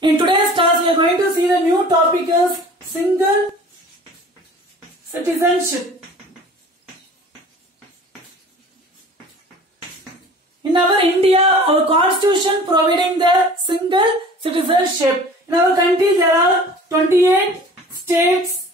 In today's class, we are going to see the new topic is single citizenship. In our India, our constitution providing the single citizenship. In our country, there are 28 states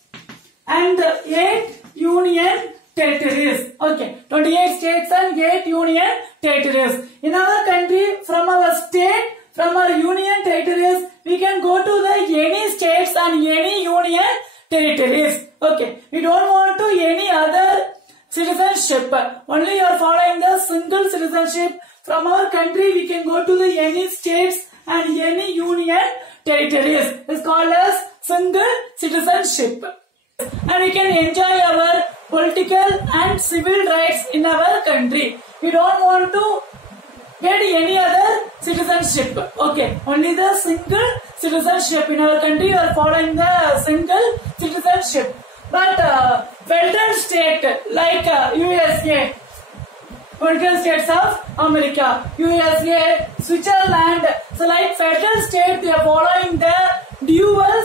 and 8 union territories. Okay, 28 states and 8 union territories. In our country, from our state, from our union territories, we can go to the any states and any union territories. Okay, we don't want to any other citizenship. Only you are following the single citizenship. From our country, we can go to the any states and any union territories. It's called as single citizenship. And we can enjoy our political and civil rights in our country. We don't want to get any other citizenship. Okay, only the single citizenship. In our country, we are following the single citizenship. But federal state like USA, United States of America, USA, Switzerland. So like federal state, they are following the dual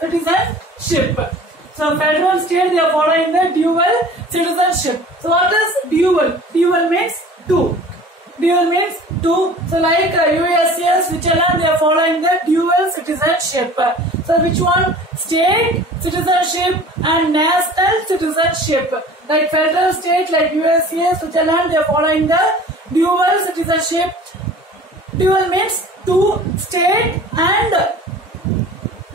citizenship. So federal state, they are following the dual citizenship. So what is dual? Dual means two. Dual means two. So like USA, Switzerland, they are following the dual citizenship. So which one? State citizenship and national citizenship. Like federal state like USA, Switzerland, they are following the dual citizenship. Dual means two, state and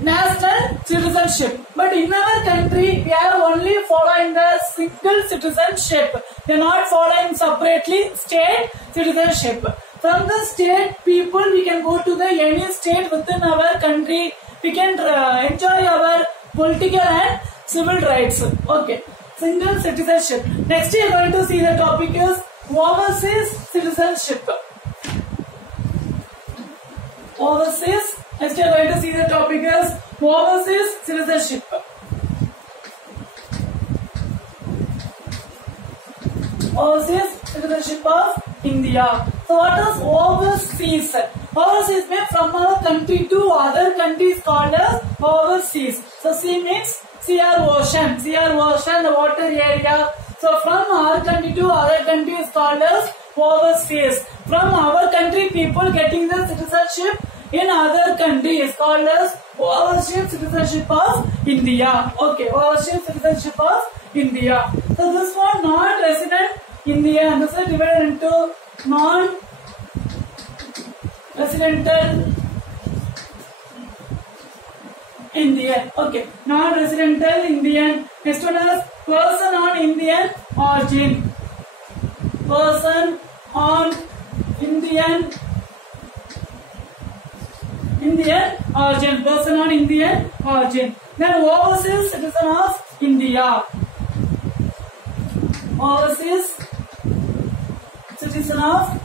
national citizenship. But in our country, we are only following the single citizenship. They are not following separately state citizenship. From the state people, we can go to the any state within our country. We can enjoy our political and civil rights. Okay, single citizenship. Next, we are going to see the topic is overseas citizenship. Overseas. Next, we are going to see the topic is overseas citizenship. Overseas citizenship of India. So what is overseas? Overseas means from our country to other countries called as overseas. So sea means sea or ocean. Sea or ocean, the water area. So from our country to other country is called as overseas. From our country, people getting the citizenship in other country is called as overseas citizenship of India. Okay, overseas citizenship of India. So this one non-resident India, and this is divided into non-residential Indian. Okay, non-residential Indian. Next one is person on Indian origin. Person on Indian origin. Person on Indian origin. Then overseas citizen of India. Overseas citizen of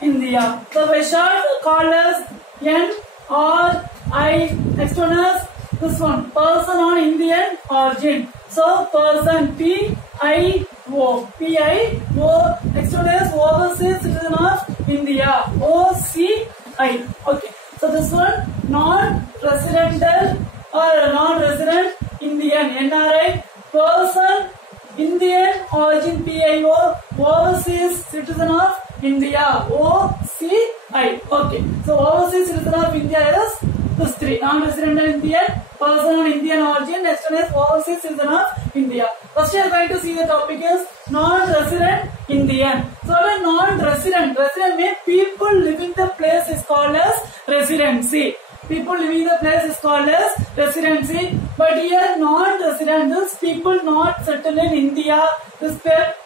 India. So by short called as NRI. Next one is this one. Person on Indian origin. So person PIO. PIO. Next one is overseas citizen of India. OCI. Okay. So this one non-residential or non-resident Indian. NRI. Person Indian origin PIO. Overseas citizen of India. OCI. Okay. So overseas citizen of India is this three. Non-resident Indian, person on Indian origin. Next one is overseas citizen of India. First we are going to see the topic is non-resident Indian. So the non-resident. Resident means people living the place is called as residency. People living the place is called as residency. But here non-resident is people not settled in India. This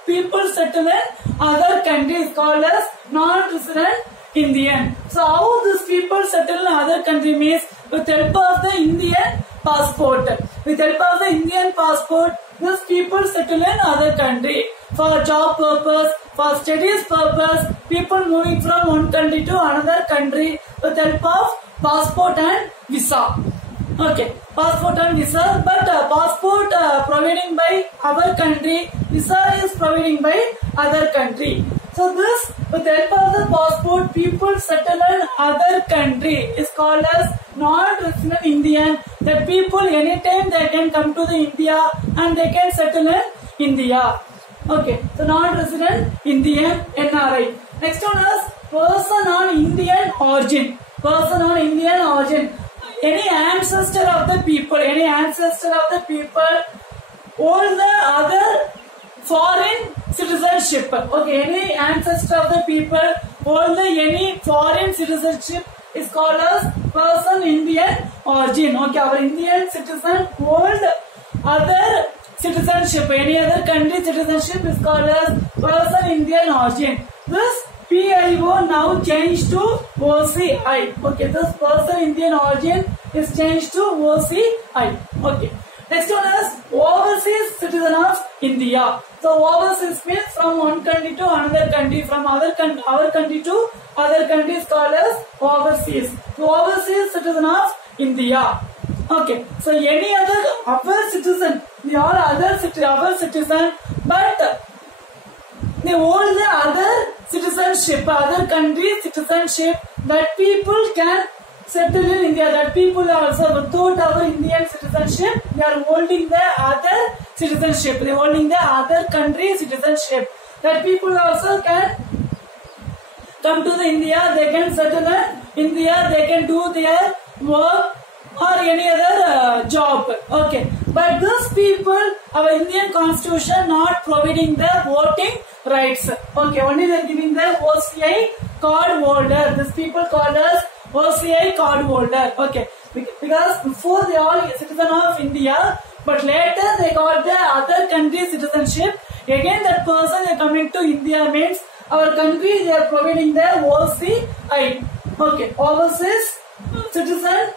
people settled in other countries called as non-resident Indian. So how these people settle in other country means with help of the Indian passport. With help of the Indian passport, these people settle in other country. For job purpose, for studies purpose, people moving from one country to another country with help of passport and visa. Okay, passport and visa, but passport providing by our country, visa is providing by other country. So this With the help of the passport, people settle in other country. It's called as non-resident Indian. That people anytime they can come to the India and they can settle in India. Okay, so non-resident Indian NRI. Next one is person on Indian origin. Person on Indian origin. Any ancestor of the people hold the other foreign citizenship. Okay, any ancestor of the people hold the any foreign citizenship is called as person Indian origin. Okay, our Indian citizen hold other citizenship, any other country citizenship is called as person Indian origin. This PIO now changed to OCI. Okay, this person Indian origin is changed to OCI. Okay. Next one is overseas citizen of India. So overseas means from one country to another country, from our country to other country is called as overseas. So overseas citizen of India. Okay. So any other our citizen, they are our citizen, but they hold the other citizenship, other country citizenship, that people can settle in India, that people are also without our Indian citizenship, they are holding the other citizenship, they are holding the other country citizenship, that people also can come to the India, they can settle in India, they can do their work or any other job. Okay, but those people, our Indian constitution not providing the voting rights. Okay, only they are giving the OCI card holder. These people called as OCI card holder. Okay, because before they are citizen of India, but later they got the other country citizenship. Again, that person is coming to India means our country they are providing the OCI. Okay, overseas citizen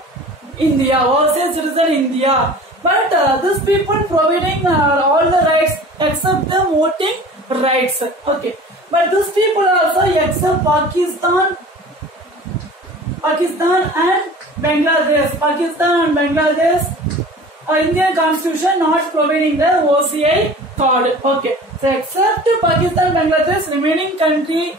India, overseas citizen India. But these people providing all the rights except the voting rights. Okay, but these people also accept Pakistan and Bangladesh. Pakistan and Bangladesh, Indian constitution not providing the OCI card. Okay, so except Pakistan, Bangladesh, remaining country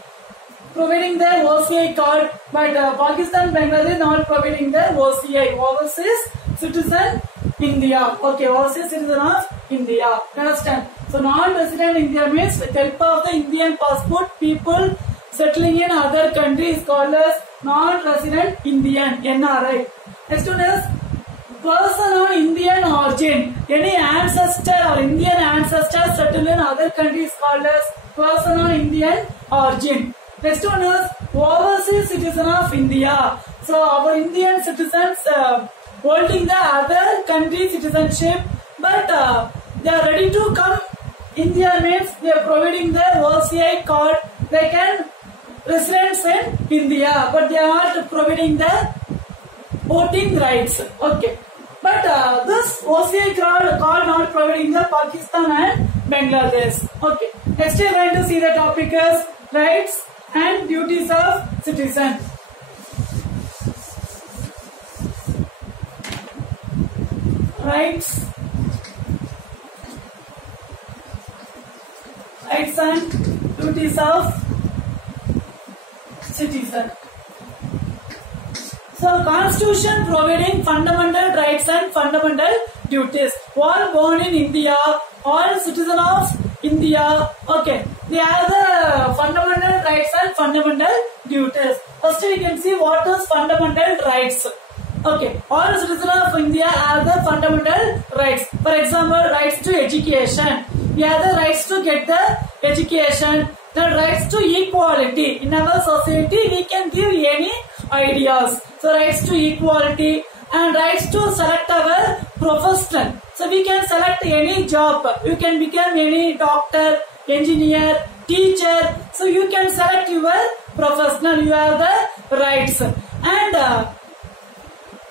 providing the OCI card, but Pakistan, Bangladesh not providing the OCI, overseas citizen India. Okay, overseas citizen of India. Understand? So non-resident India means with help of the Indian passport, people settling in other countries called as non-resident Indian, NRI. Next one is person on Indian origin. Any ancestor or Indian ancestor settled in other countries called as person on Indian origin. Next one is overseas citizen of India. So our Indian citizens holding the other country citizenship, but they are ready to come India means they are providing the OCI card. They can residence in India, but they are not providing the voting rights. Okay, but this OCI card not providing the Pakistan and Bangladesh. Okay, next we are going to see the topic is rights and duties of citizens. Rights and duties of citizen. So Constitution providing fundamental rights and fundamental duties. All born in India, all citizen of India. Okay, they have the fundamental rights and fundamental duties. First we can see what is fundamental rights. Okay, all citizens of India have the fundamental rights. For example, rights to education. We have the rights to get the education. The rights to equality. In our society, we can give any ideas. So rights to equality and rights to select our profession. So we can select any job. You can become any doctor, engineer, teacher. So you can select your professional. You have the rights. And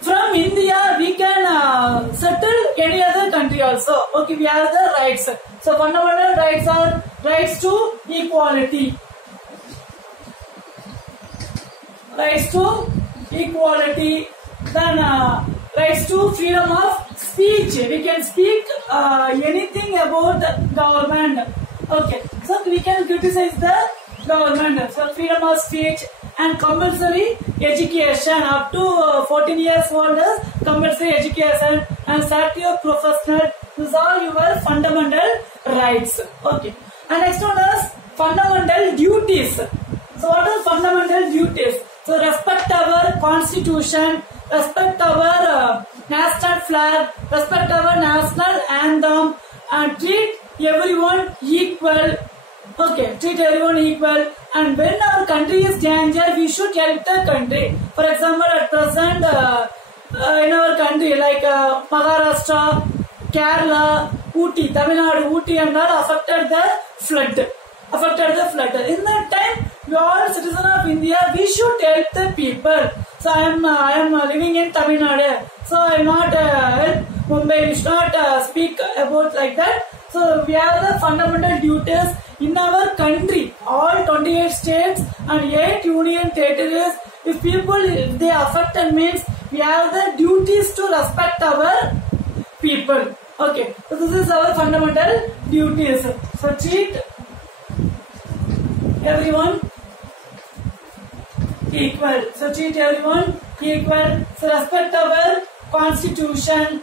from India, we can settle any other country also. Okay, we have the rights. So fundamental rights are rights to equality. Rights to equality. Then rights to freedom of speech. We can speak anything about the government. Okay, so we can criticize the government, so freedom of speech and compulsory education up to 14 years old is compulsory education and safety of professional. These are your fundamental rights. Okay. And next one is fundamental duties. So what are fundamental duties? So respect our constitution, respect our national flag, respect our national anthem, and treat everyone equal. Okay, treat everyone equal. And when our country is danger, we should help the country. For example, at present, in our country like Maharashtra, Kerala, Ooty, Tamil Nadu, Ooty and all affected the flood. In that time, we all citizens of India, we should help the people. So I am living in Tamil Nadu. So I am not help Mumbai. We should not speak about like that. So we have the fundamental duties in our country. All 28 states and 8 union territories. If people they affected means we have the duties to respect our people. Okay. So this is our fundamental duties. So treat everyone equal. So treat everyone equal. So respect our constitution.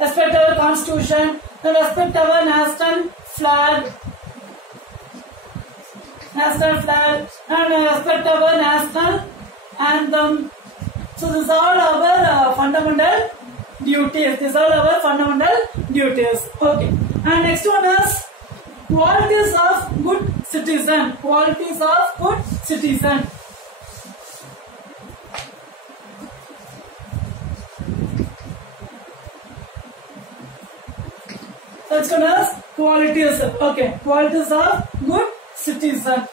Respect our constitution. And respect our national flag. And respect our national anthem. So these are our fundamental duties. Okay. And next one is qualities of good citizen. Let's go to qualities. Okay, qualities of good citizen.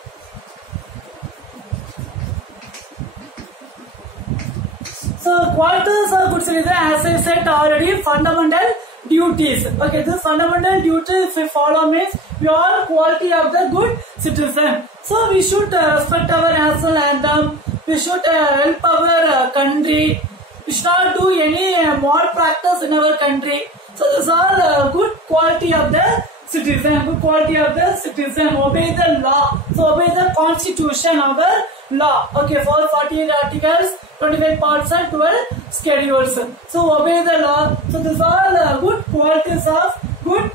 So qualities of good citizen, as I said already, fundamental duties. Okay, this fundamental duties if we follow means we are quality of the good citizen. So we should respect our national anthem. We should help our country. We should not do any moral practice in our country. So these are good quality of the citizen. Obey the law. So obey the constitution, our law. Okay, for 48 articles, 25 parts and 12 schedules. So obey the law. So these are good qualities of good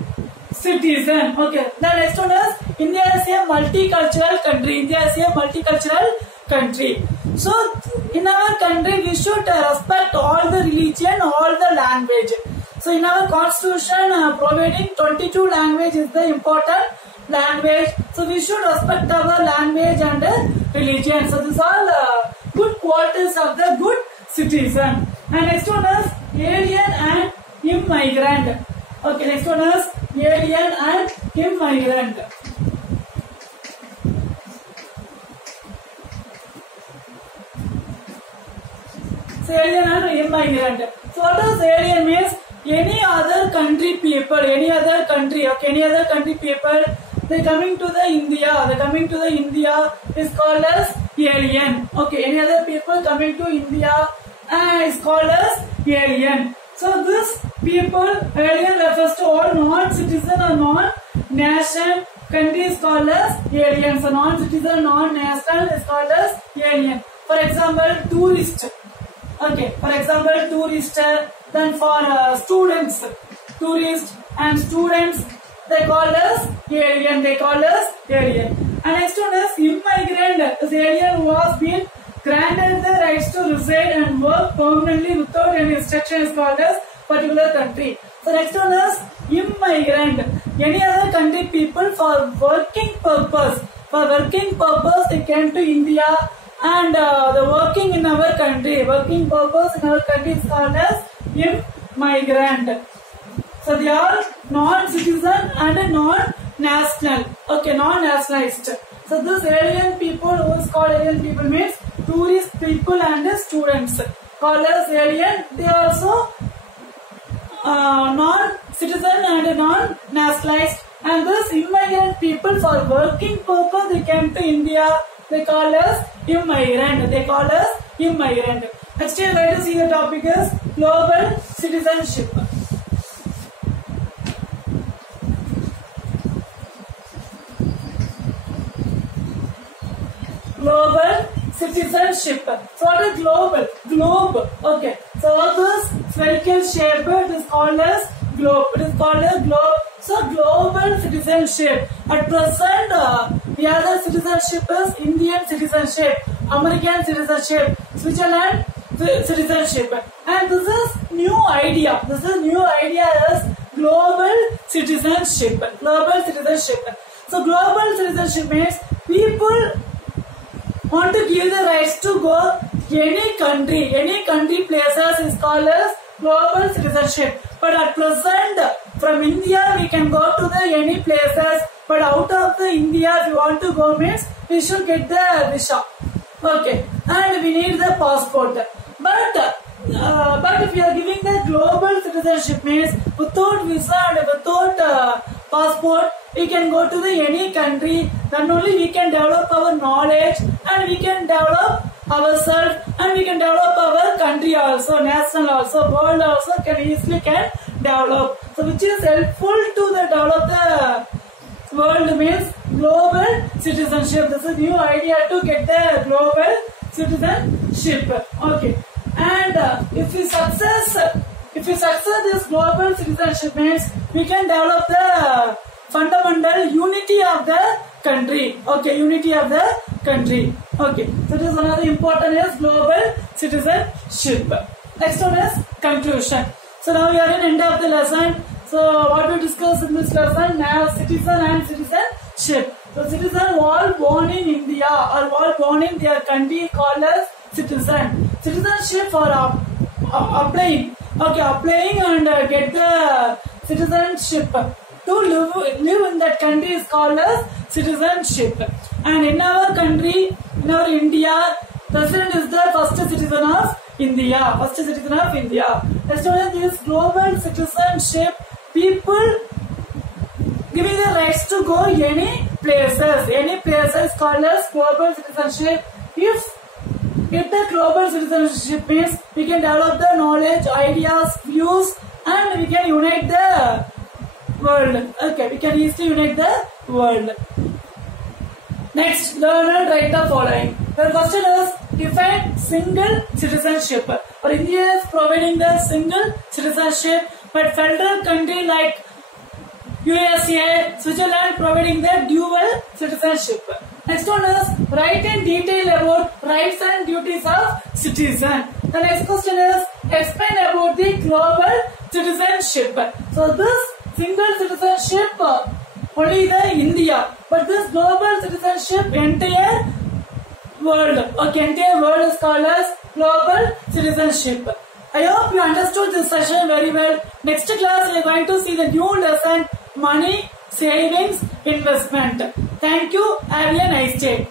citizen. Okay. The next one is India is a multicultural country. So in our country we should respect all the religion, all the language. So in our constitution providing 22 language is the important language. So we should respect our language and religion. So these are good qualities of the good citizen. And next one is alien and immigrant. Okay, next one is alien and immigrant. So alien and immigrant. So what does alien means? Any other country people, any other country people, they coming to the India is called as alien. Okay, any other people coming to India is called as alien. So this people, alien refers to all non-citizen or non-nation country is called as alien. So non-citizen, non-national is called as alien. For example, tourist. Okay, for example, tourist. Then for students, tourists and students, they call us alien. And next one is immigrant. This alien who has been granted the rights to reside and work permanently without any restriction is called as particular country. So next one is immigrant. Any other country people for working purpose. They came to India and the working in our country. Working purpose in our country is called as immigrant. So they are non-citizen and non-national. Okay, non-nationalist. So this alien people who is called alien people means tourist people and students. Called as alien. They are also non-citizen and non-nationalized. And this immigrant people for working purpose they came to India. They call us immigrant. Next, we are going to see the topic is global citizenship. global citizenship. So what is global? Globe. Okay. So what is spherical shape? It is called as globe. It is called as globe. So global citizenship. At present, the other citizenship is Indian citizenship, American citizenship, Switzerland citizenship, and this is new idea. This is new idea is global citizenship. Global citizenship. So global citizenship means people want to give the rights to go any country places is called as global citizenship. But at present, from India we can go to the any places, but out of the India if you want to go means we should get the visa. Okay, and we need the passport. But if you are giving the global citizenship means without visa and without passport, we can go to the any country. Then only we can develop our knowledge and we can develop ourselves and we can develop our country also, national also, world also can easily develop. So which is helpful to the develop the world means global citizenship. This is new idea to get the global citizenship. Okay. And if we success this global citizenship means we can develop the fundamental unity of the country. Okay, unity of the country. Okay, so this is another important is global citizenship. Next one is conclusion. So now we are in end of the lesson. So what we discussed in this lesson now citizen and citizenship. So citizen all born in India or all born in their country called as citizen. Citizenship for applying. Okay, applying and get the citizenship to live in that country is called as citizenship. And in our country, in our India, President is the first citizen of India. First citizen of India. Next one is this global citizenship. People giving the rights to go any places. Any places called as global citizenship. If get the global citizenship means we can develop the knowledge, ideas, views, and we can unite the world. Okay, we can easily unite the world. Next, learn and write the following. The question is define single citizenship. For India is providing the single citizenship, but federal country like USA, Switzerland providing the dual citizenship. Next one is write in detail about rights and duties of citizen. The next question is explain about the global citizenship. So this single citizenship only the India, but this global citizenship entire world. Okay, entire world is called as global citizenship. I hope you understood this session very well. Next class we are going to see the new lesson money, savings, investment. Thank you. Have a nice day.